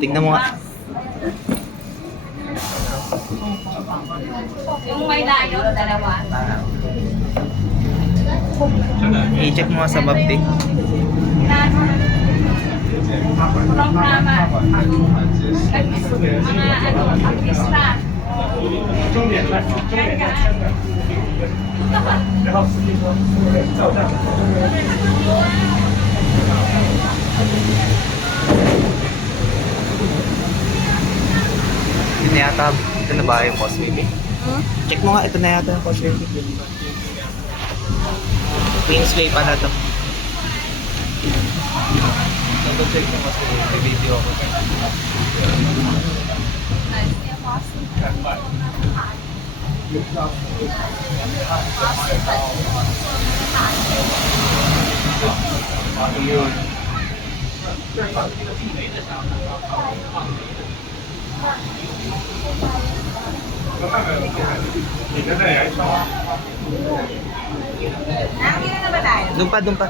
Tingnan mo nga. Yung may layo, dalawa. I-check mo nga sa Bapti. Programa. Mga artista. Ito na yata, ito na ba yung Causeway Bay? Check mo nga, ito na yata yung Causeway Bay. Queensway pala ito. Double check mo kasi may video ako. Yun. Nakakita na ba tayo? Doon pa, doon pa.